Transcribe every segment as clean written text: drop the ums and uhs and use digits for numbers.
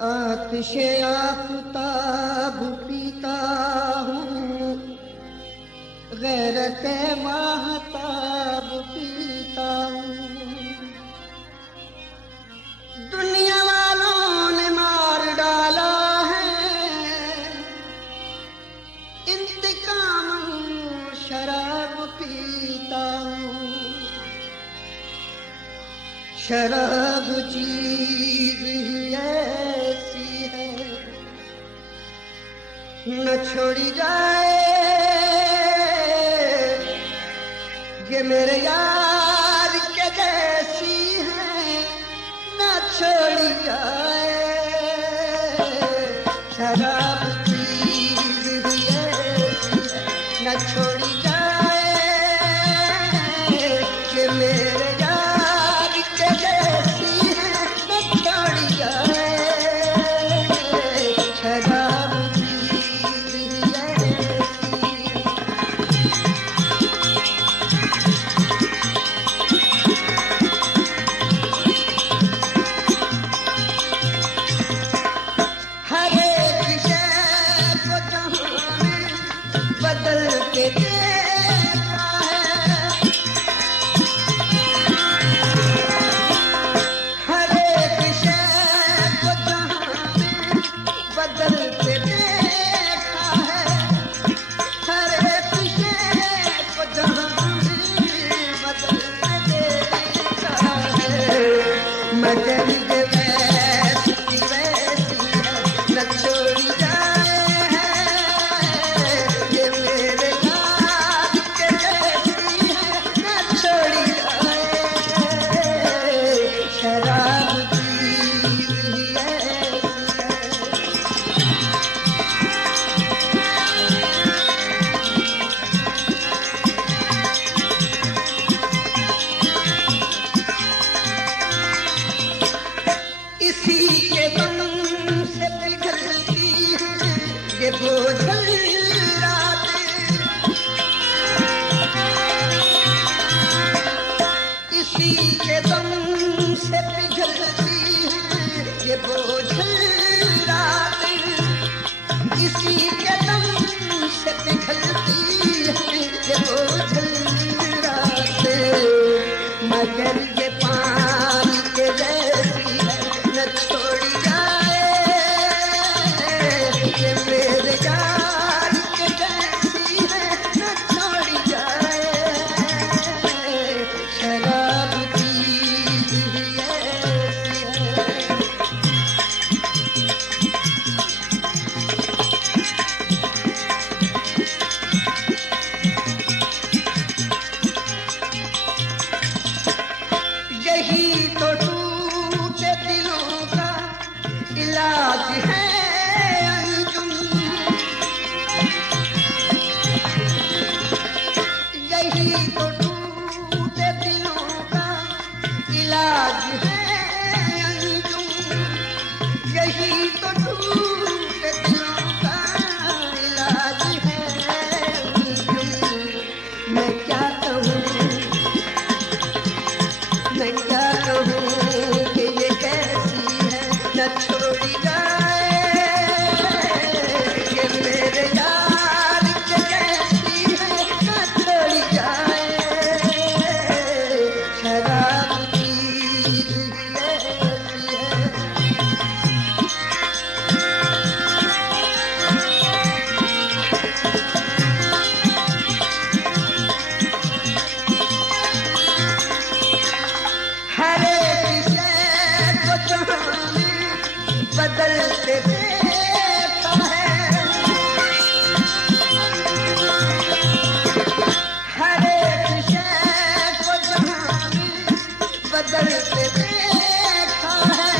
आतिशे आफ़ताब पीता हूँ, गैरत माहताब पीता हूँ। दुनिया वालों ने मार डाला है, इंतकाम शराब पीता हूँ। शराब चीज़ ही ऐसी है, न छोड़ी जाए ये मेरे यार के जैसी है, न छोड़ी जाए। शराब चीज़ ही ऐसी है, न छोड़ी जाए ये मेरे यार के जैसी है, न छोड़ी जाए। शराब चीज़ ही ऐसी है। हर एक शय को जहां में बदल के देखा है, हर एक शय को जहां में बदल के देखा है, हर एक शय को जहां में बदल के देखा है। मगर ये वैसी की वैसी है, न छोड़ी जाए ये मेरे यार के जैसी है, न छोड़ी जाए। शराब चीज़ ही ऐसी है। इसी के दम से पिघलती है ये बोझल रातें, इसी के दम से पिघलती है ये बोझल रातें, इसी के दम से पिघलती है ये बोझल रातें। मगर ये पानी के जैसी है, न छोड़ी जाए ये मेरे यार के जैसी है, न छोड़ी जाए। शराब चीज़ ही ऐसी है। यही तो टूटे दिलों का इलाज है अंजुम, यही तो टूटे दिलों का इलाज है अंजुम, यही तो टूटे दिलों का इलाज है अंजुम। मैं क्या कहूँ, मैं क्या कहूँ कि ये कैसी है, न छोड़ी जाए ये मेरे यार के कैसी है, न छोड़ी जाए। शराब चीज़ ही ऐसी है। हर एक शय को जहां में बदल के देखा है, हर एक शय को जहां में बदल के देखा है,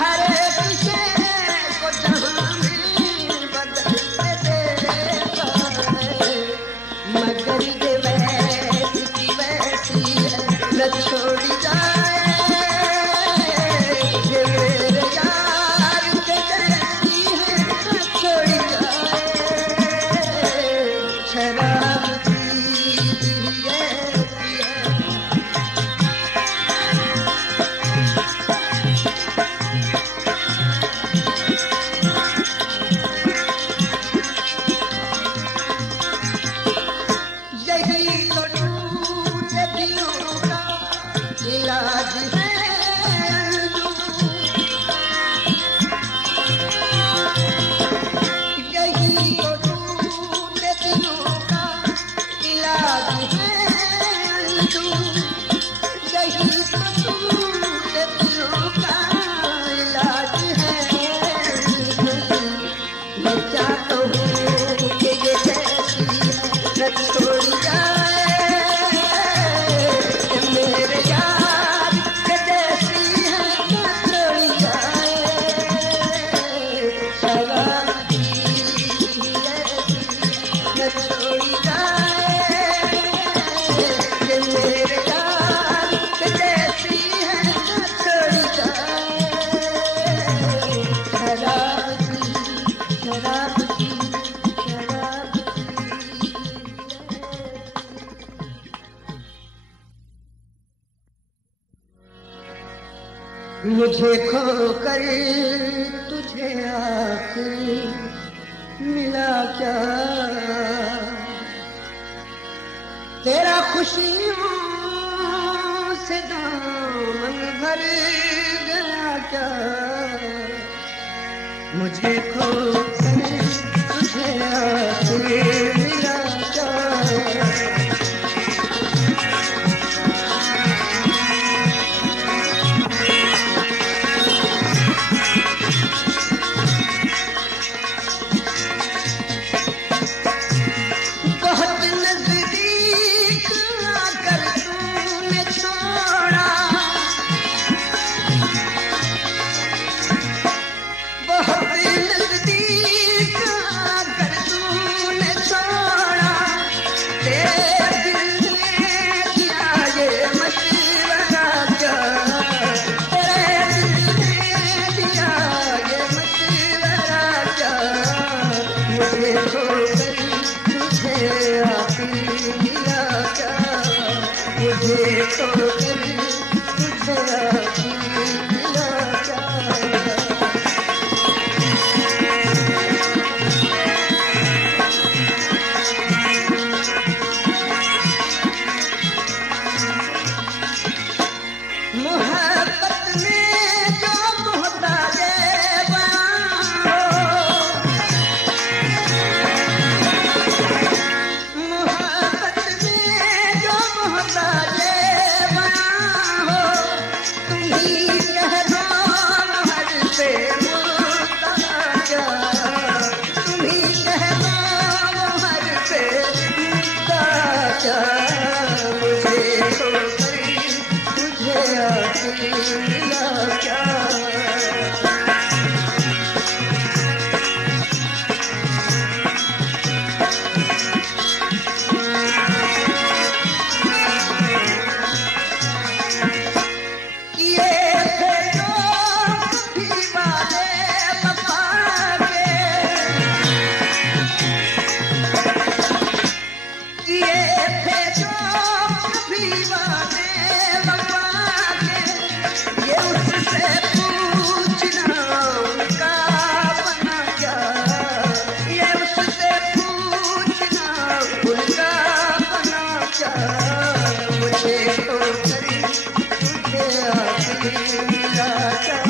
हर एक शय को जहां में बदल के देखा है। मगर ये वैसी की वैसी है, न छोड़ी जाए ये मेरे यार के जैसी है, न छोड़ी जाए। शराब चीज़ ही ऐसी है। इलाज है यही तो टूटे दिलों का इलाज है यही तो टूटे दिलों का इलाज है मैं क्या कहूँ कि ये कैसी है न छोड़ी जाए मेरे यार के जैसी है न छोड़ी जाए शराब की न छोड़ी जाए कि मेरे यार के जैसी है न छोड़ी जाए शराब की शराब की शराब मुझे खोकर तुझे आखिर मिला क्या तेरा खुशियों से दामन भर गया क्या मुझे खोकर तुझे आखिर मिला क्या बहुत नजदीक आकर तूने छोड़ा बहुत नजदीक आकर तूने छोड़ा तेरे दिल ने दिया ये मशवरा क्या तेरे दिल ने दिया ये मशवरा क्या मुझे छोड़कर तुझे आखिर मिला क्या मुझे छोड़कर तुझे आखिर मिला क्या मोहब्बत में जो मोहताजे बयां हो मोहब्बत में जो मोहताजे बयां हो तुम ही कह दो हर पे मुर्तजा तुम ही कह दो हर पे मुर्तजा मुझे छोड़कर तुझे आखिर मिला क्या ये थे जो कभी वादे वफा के ये थे जो कभी वादे वफा के ये उससे पूछना उनका बना क्या ये उससे पूछना उनका बना क्या मुझे छोड़कर तुझे आखिर मिला क्या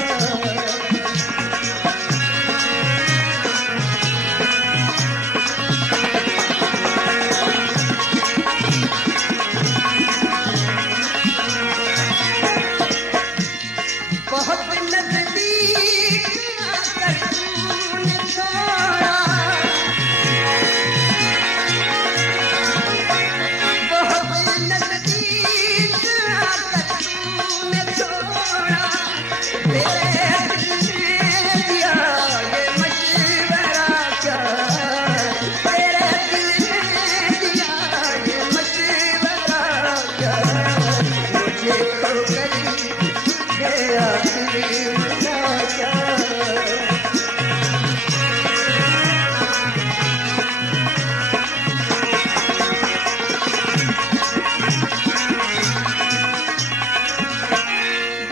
बहुत नजदीक आकर तूने छोड़ा बहुत नजदीक आकर तूने छोड़ा तेरे दिल ने दिया ये मशवरा क्या तेरे दिल ने दिया ये मशवरा क्या मुझे खोकर तुझे आखिर मिला क्या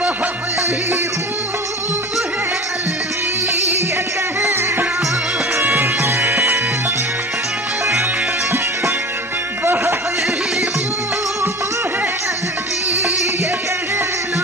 बहुत ही खूब है अलवी ये कहना बहुत ही खूब है अलवी ये कहना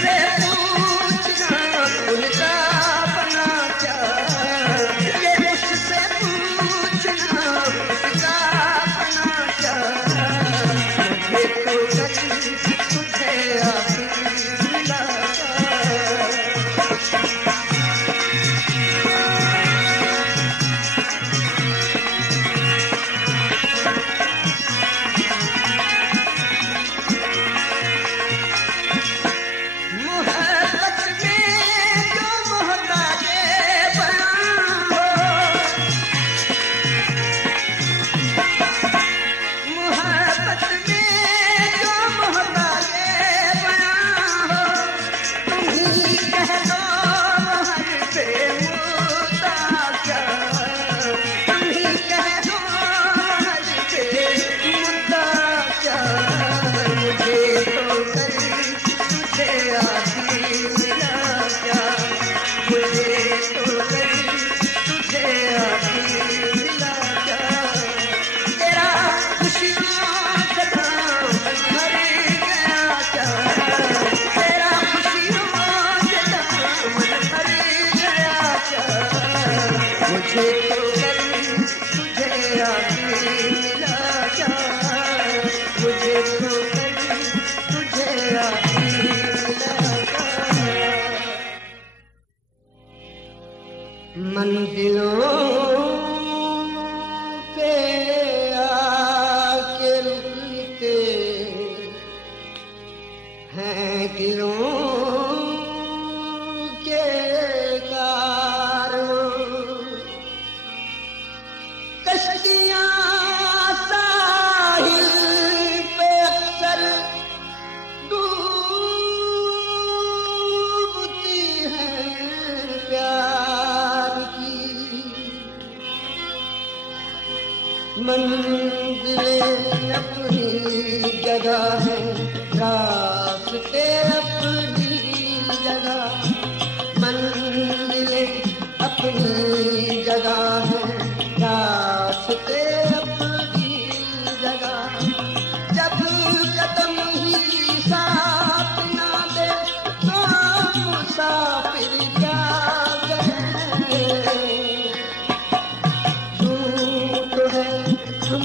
से पूछना उनका बना क्या, ये मुझसे पूछना उनका बना क्या, मुझे तो कभी तुझे आखिर मिला। मंजिलों पे आके रुकते हैं दिलों के कारवां, कश्तियां साहिल पे अक्सर डूबती हैं प्यार की, मंजिलें अपनी जगह है, रास्ते अपनी जगह, मंजिलें अपनी जगह है, रास्ते अपनी जगह, जब कदम ही साथ ना दे तो मुसाफिर क्या करें, झूठ है हम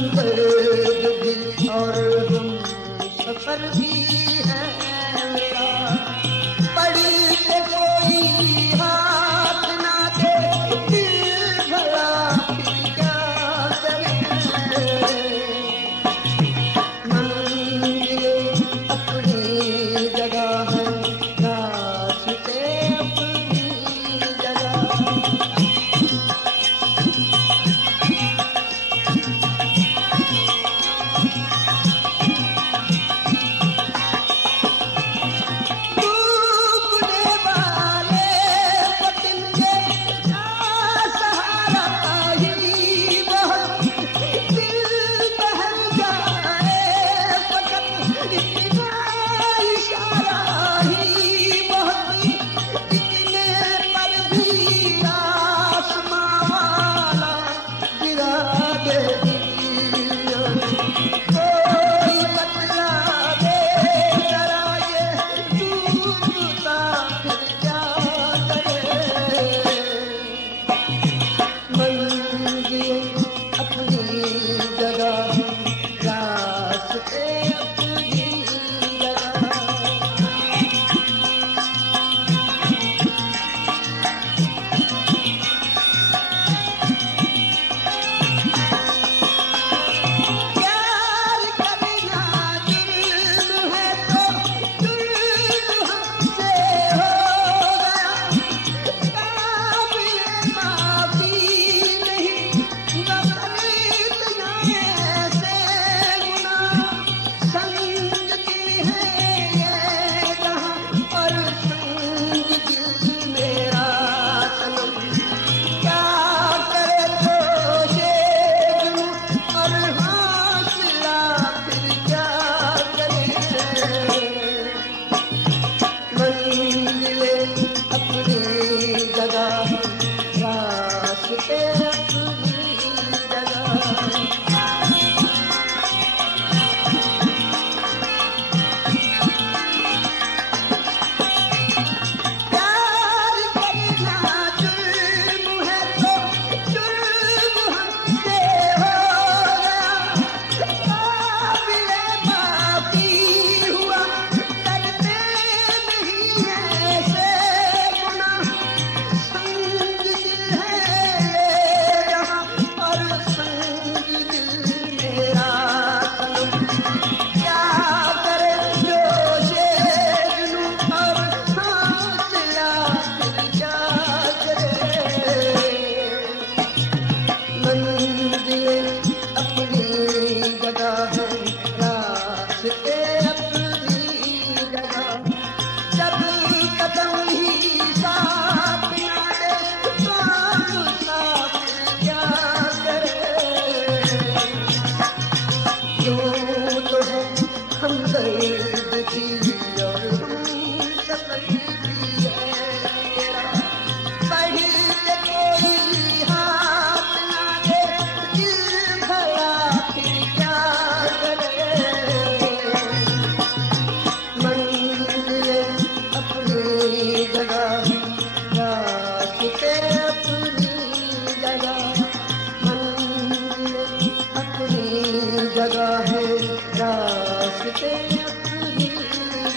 रस्ते अपनी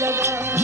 लगा